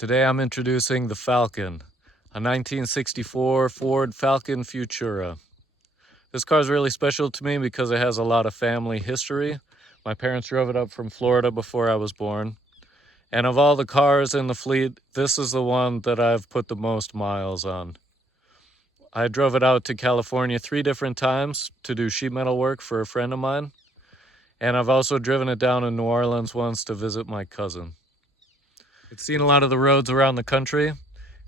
Today I'm introducing the Falcon, a 1964 Ford Falcon Futura. This car is really special to me because it has a lot of family history. My parents drove it up from Florida before I was born. And of all the cars in the fleet, this is the one that I've put the most miles on. I drove it out to California 3 different times to do sheet metal work for a friend of mine. And I've also driven it down in New Orleans once to visit my cousin. It's seen a lot of the roads around the country,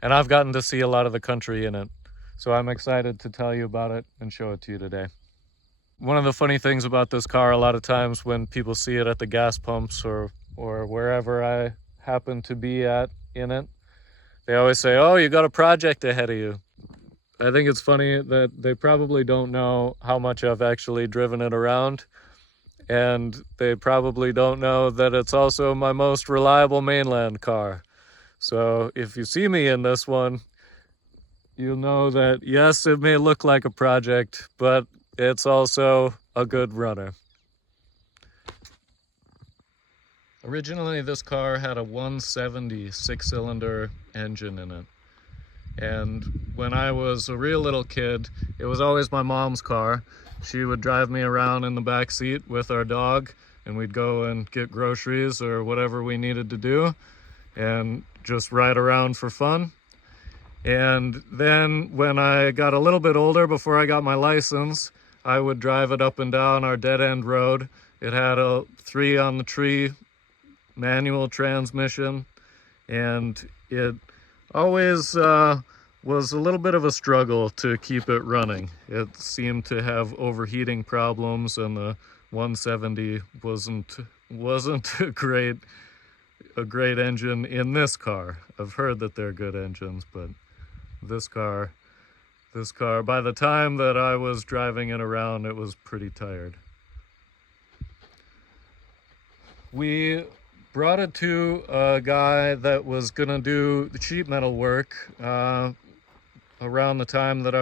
and I've gotten to see a lot of the country in it. So I'm excited to tell you about it and show it to you today. One of the funny things about this car, a lot of times when people see it at the gas pumps or wherever I happen to be at in it, they always say, "Oh, you got a project ahead of you." I think it's funny that they probably don't know how much I've actually driven it around. And they probably don't know that it's also my most reliable mainland car. So if you see me in this one, you'll know that yes, it may look like a project, but it's also a good runner. Originally, this car had a 170 six-cylinder engine in it. And when I was a real little kid, it was always my mom's car. She would drive me around in the back seat with our dog, and we'd go and get groceries or whatever we needed to do and just ride around for fun. And then when I got a little bit older, before I got my license, I would drive it up and down our dead-end road. It had a 3-on-the-tree manual transmission, and it always was a little bit of a struggle to keep it running. It seemed to have overheating problems, and the 170 wasn't a great engine in this car. I've heard that they're good engines, but this car, by the time that I was driving it around, it was pretty tired. We brought it to a guy that was gonna do the sheet metal work around the time that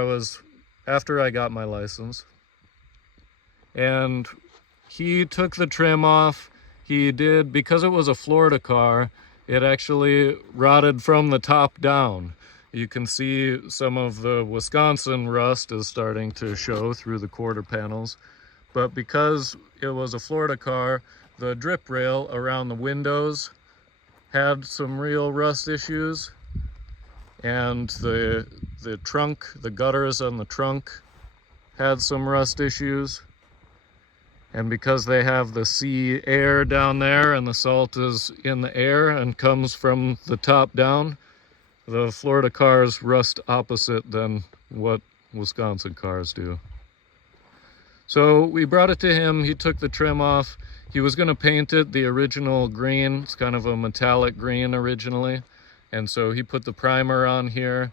after I got my license. And he took the trim off. He did, because it was a Florida car, it actually rotted from the top down. You can see some of the Wisconsin rust is starting to show through the quarter panels. But because it was a Florida car, the drip rail around the windows had some real rust issues, and the trunk, the gutters on the trunk had some rust issues. And because they have the sea air down there and the salt is in the air and comes from the top down, the Florida cars rust opposite than what Wisconsin cars do. So we brought it to him. He took the trim off. He was going to paint it the original green. It's kind of a metallic green originally. And so he put the primer on here.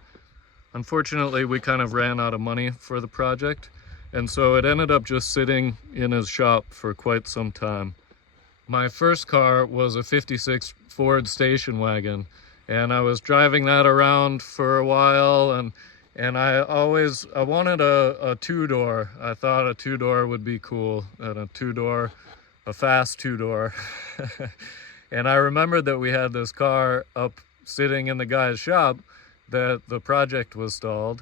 Unfortunately, we kind of ran out of money for the project. And so it ended up just sitting in his shop for quite some time. My first car was a 56 Ford station wagon. And I was driving that around for a while, and I wanted a two-door. I thought a two-door would be cool, and a fast two-door. And I remembered that we had this car up sitting in the guy's shop that the project was stalled.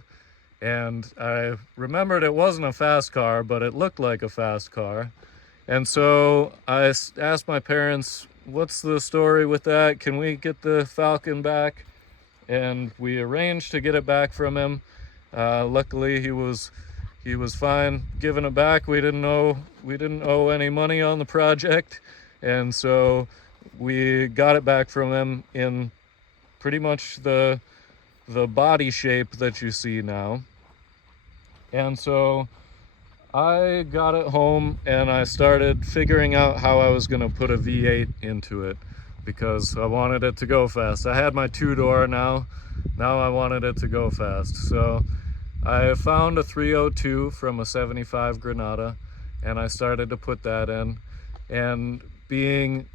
And I remembered it wasn't a fast car, but it looked like a fast car. And so I asked my parents, "What's the story with that? Can we get the Falcon back?" And we arranged to get it back from him. Luckily, he was fine giving it back. We didn't owe any money on the project, and so we got it back from him in pretty much the body shape that you see now. And so I got it home and I started figuring out how I was going to put a V8 into it, because I wanted it to go fast. I had my two-door now I wanted it to go fast. So I found a 302 from a 75 Granada, and I started to put that in. And being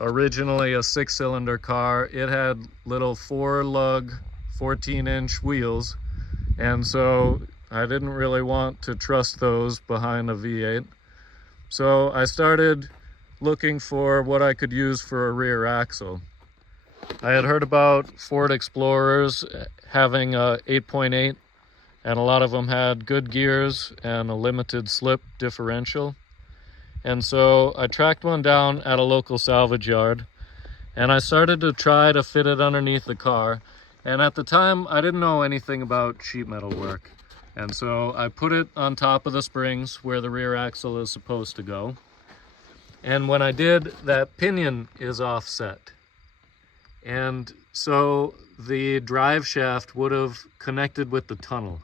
originally a 6-cylinder car, it had little 4-lug 14-inch wheels, and so I didn't really want to trust those behind a V8. So I started looking for what I could use for a rear axle. I had heard about Ford Explorers having a 8.8, and a lot of them had good gears and a limited slip differential. And so I tracked one down at a local salvage yard, and I started to try to fit it underneath the car. And at the time, I didn't know anything about sheet metal work. And so I put it on top of the springs where the rear axle is supposed to go. And when I did, that pinion is offset. And so the drive shaft would have connected with the tunnel.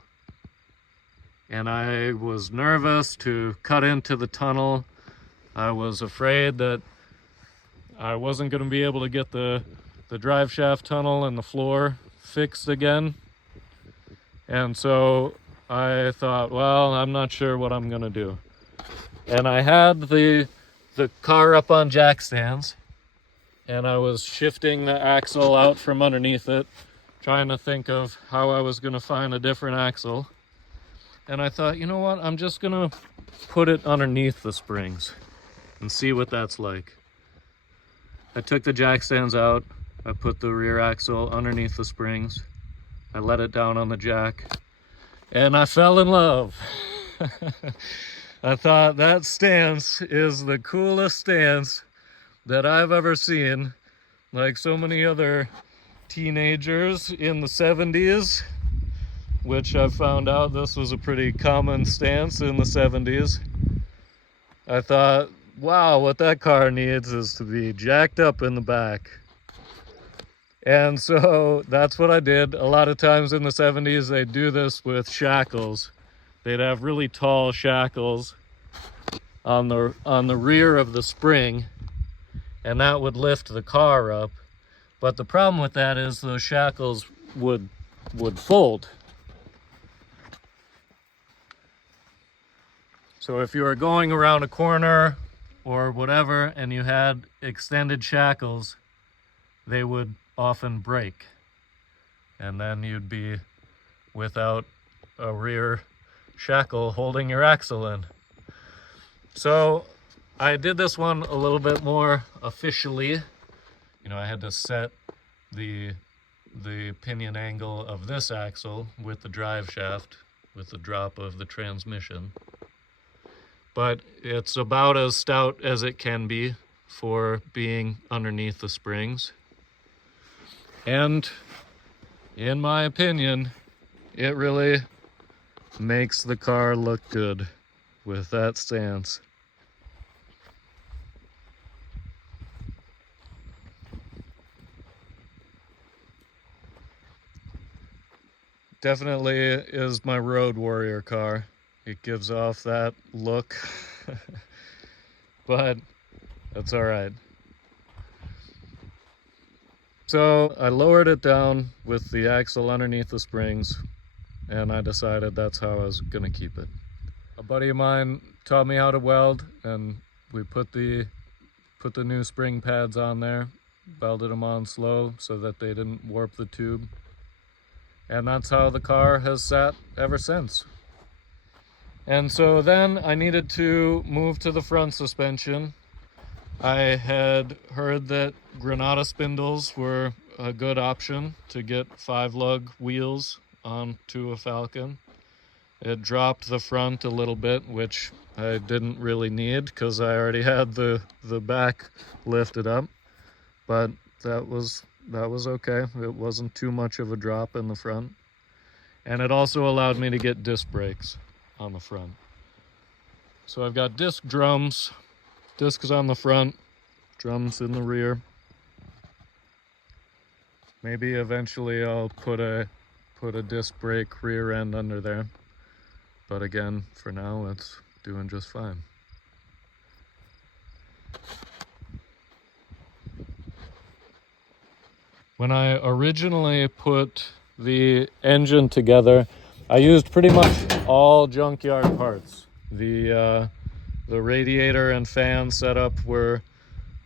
And I was nervous to cut into the tunnel. I was afraid that I wasn't going to be able to get the drive shaft tunnel and the floor fixed again. And so I thought, well, I'm not sure what I'm going to do. And I had the car up on jack stands, and I was shifting the axle out from underneath it, trying to think of how I was going to find a different axle. And I thought, you know what, I'm just going to put it underneath the springs and see what that's like. I took the jack stands out, I put the rear axle underneath the springs, I let it down on the jack, and I fell in love. I thought that stance is the coolest stance that I've ever seen. Like so many other teenagers in the 70s, which I found out this was a pretty common stance in the 70s. I thought, wow, what that car needs is to be jacked up in the back. And so that's what I did. A lot of times in the 70s, they'd do this with shackles. They'd have really tall shackles on the rear of the spring, and that would lift the car up. But the problem with that is those shackles would fold. So if you were going around a corner or whatever and you had extended shackles, they would often break. And then you'd be without a rear shackle holding your axle in. So I did this one a little bit more officially. You know, I had to set the pinion angle of this axle with the drive shaft, with the drop of the transmission. But it's about as stout as it can be for being underneath the springs. And in my opinion, it really makes the car look good with that stance. Definitely is my road warrior car. It gives off that look, but that's all right. So I lowered it down with the axle underneath the springs, and I decided that's how I was gonna keep it. A buddy of mine taught me how to weld, and we put the new spring pads on there, welded them on slow so that they didn't warp the tube. And that's how the car has sat ever since. And so then I needed to move to the front suspension. I had heard that Granada spindles were a good option to get 5-lug wheels onto a Falcon. It dropped the front a little bit, which I didn't really need because I already had the back lifted up. But that was okay. It wasn't too much of a drop in the front. And it also allowed me to get disc brakes on the front. So I've got disc drums, discs on the front, drums in the rear. Maybe eventually I'll put a disc brake rear end under there. But again, for now, it's doing just fine. When I originally put the engine together, I used pretty much all junkyard parts. The radiator and fan setup were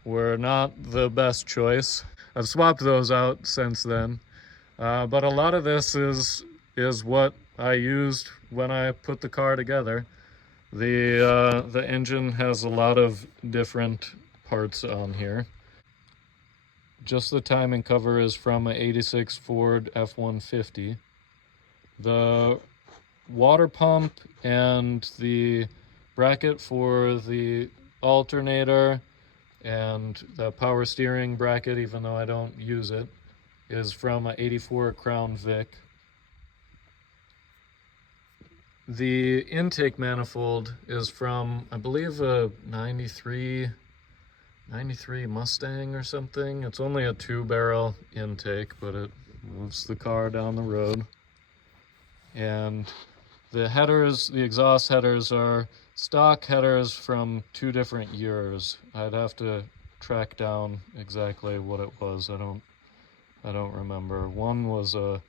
not the best choice. I've swapped those out since then, but a lot of this is what I used when I put the car together. The engine has a lot of different parts on here. just the timing cover is from an 86 Ford F-150. The water pump and the bracket for the alternator and the power steering bracket, even though I don't use it, is from an 84 Crown Vic. The intake manifold is from, I believe, a 93 Mustang or something. It's only a 2-barrel intake, but it moves the car down the road. And the headers, the exhaust headers, are stock headers from 2 different years. I'd have to track down exactly what it was. I don't remember. One was a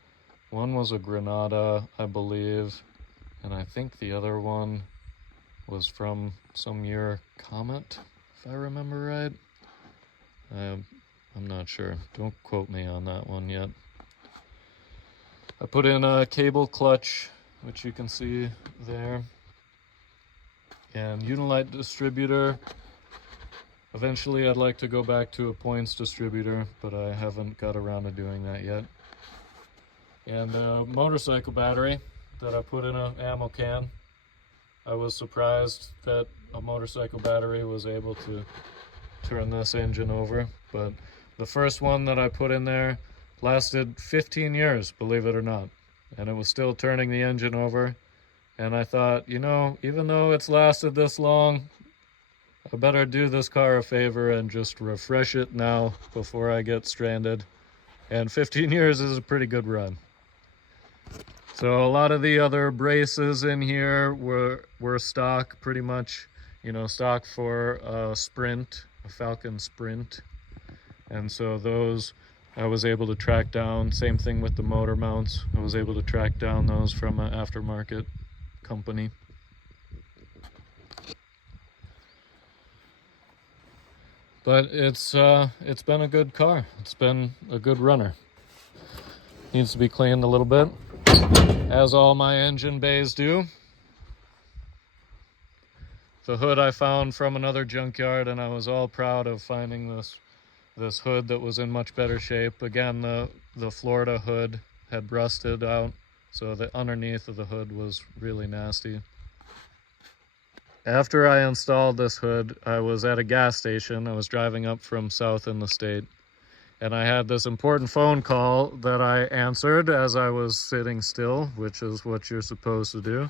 Granada, I believe, and I think the other one was from some year Comet, if I remember right. I'm not sure. Don't quote me on that one yet. I put in a cable clutch, which you can see there, and Unilite distributor. Eventually I'd like to go back to a points distributor, but I haven't got around to doing that yet. And a motorcycle battery that I put in an ammo can. I was surprised that a motorcycle battery was able to turn this engine over, but the first one that I put in there lasted 15 years, believe it or not, and it was still turning the engine over. And I thought, you know, even though it's lasted this long, I better do this car a favor and just refresh it now before I get stranded. And 15 years is a pretty good run. So a lot of the other braces in here were stock, pretty much, you know, stock for a Sprint, a Falcon Sprint. And so those I was able to track down. Same thing with the motor mounts. I was able to track down those from an aftermarket company. But it's been a good car. It's been a good runner. Needs to be cleaned a little bit, as all my engine bays do. The hood I found from another junkyard, and I was all proud of finding this hood that was in much better shape. Again, the Florida hood had rusted out, so the underneath of the hood was really nasty. After I installed this hood, I was at a gas station. I was driving up from south in the state, and I had this important phone call that I answered as I was sitting still, which is what you're supposed to do.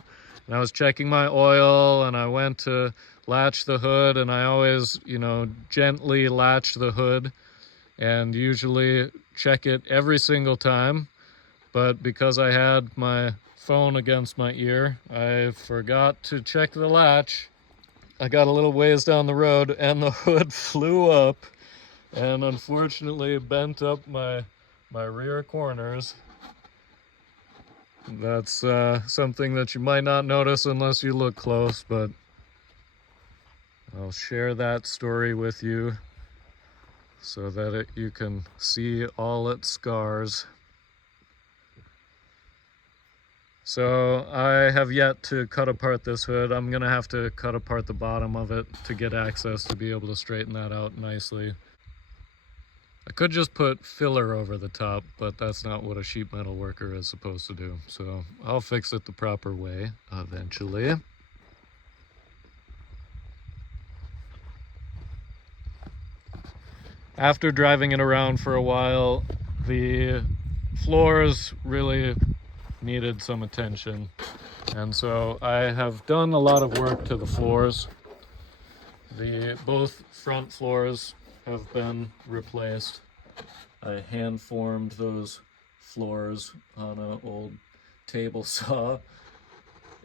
And I was checking my oil, and I went to latch the hood, and I always, you know, gently latch the hood and usually check it every single time. But because I had my phone against my ear, I forgot to check the latch. I got a little ways down the road and the hood flew up and unfortunately bent up my rear corners. That's something that you might not notice unless you look close, but I'll share that story with you so that you can see all its scars. So I have yet to cut apart this hood. I'm gonna have to cut apart the bottom of it to get access to be able to straighten that out nicely. I could just put filler over the top, but that's not what a sheet metal worker is supposed to do. So I'll fix it the proper way eventually. After driving it around for a while, the floors really needed some attention. And so I have done a lot of work to the floors. Both front floors have been replaced. I hand formed those floors on an old table saw,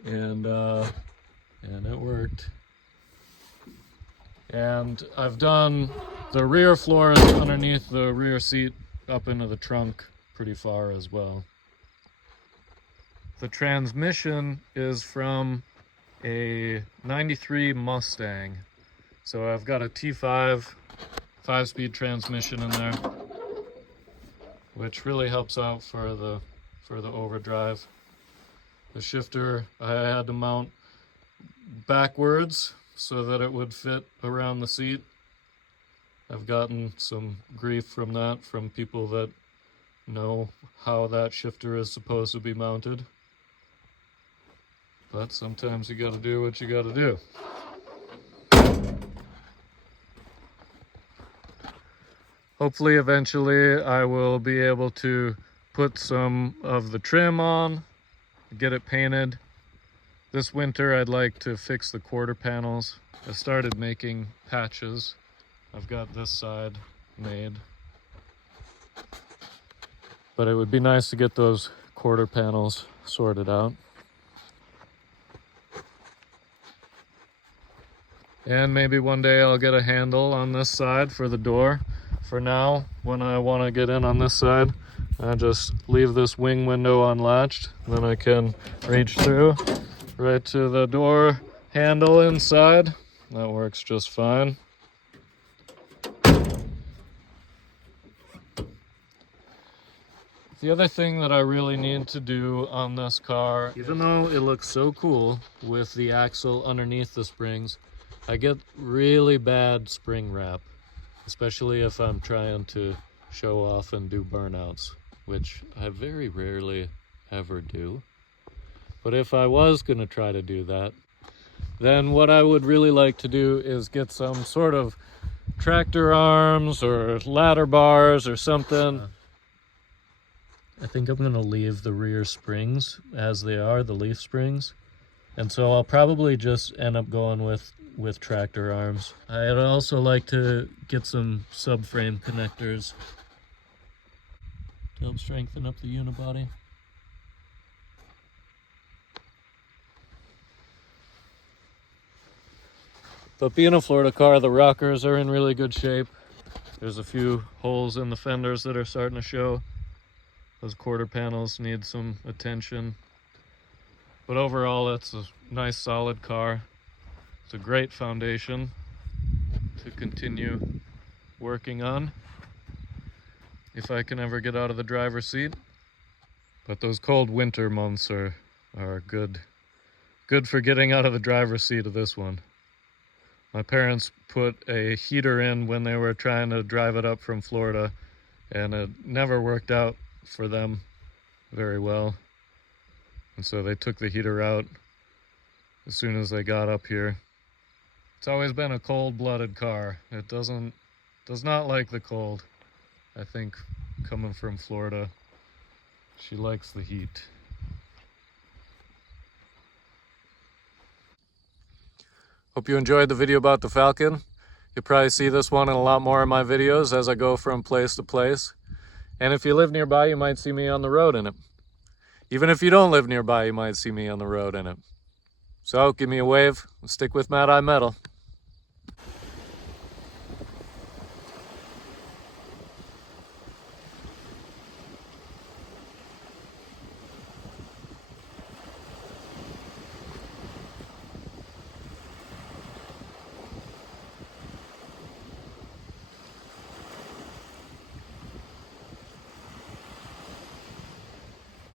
and it worked. And I've done the rear floors underneath the rear seat up into the trunk pretty far as well. The transmission is from a 93 Mustang. So I've got a T5 5-speed transmission in there, which really helps out for the overdrive. The shifter I had to mount backwards so that it would fit around the seat. I've gotten some grief from that from people that know how that shifter is supposed to be mounted. But sometimes you gotta do what you gotta do. Hopefully eventually I will be able to put some of the trim on, get it painted. This winter I'd like to fix the quarter panels. I started making patches. I've got this side made. But it would be nice to get those quarter panels sorted out. And maybe one day I'll get a handle on this side for the door. For now, when I want to get in on this side, I just leave this wing window unlatched. Then I can reach through right to the door handle inside. That works just fine. The other thing that I really need to do on this car, even though it looks so cool with the axle underneath the springs, I get really bad spring wrap, especially if I'm trying to show off and do burnouts, which I very rarely ever do. But if I was going to try to do that, then what I would really like to do is get some sort of tractor arms or ladder bars or something. I think I'm going to leave the rear springs as they are, the leaf springs. And so I'll probably just end up going with tractor arms. I'd also like to get some subframe connectors to help strengthen up the unibody. But being a Florida car, the rockers are in really good shape. There's a few holes in the fenders that are starting to show. Those quarter panels need some attention. But overall, it's a nice, solid car. It's a great foundation to continue working on if I can ever get out of the driver's seat. But those cold winter months are good for getting out of the driver's seat of this one. My parents put a heater in when they were trying to drive it up from Florida, and it never worked out for them very well. And so they took the heater out as soon as they got up here. It's always been a cold-blooded car. It does not like the cold. I think coming from Florida, she likes the heat. Hope you enjoyed the video about the Falcon. You'll probably see this one in a lot more of my videos as I go from place to place. And if you live nearby, you might see me on the road in it. Even if you don't live nearby, you might see me on the road in it. So give me a wave and stick with Mad Eye Metal.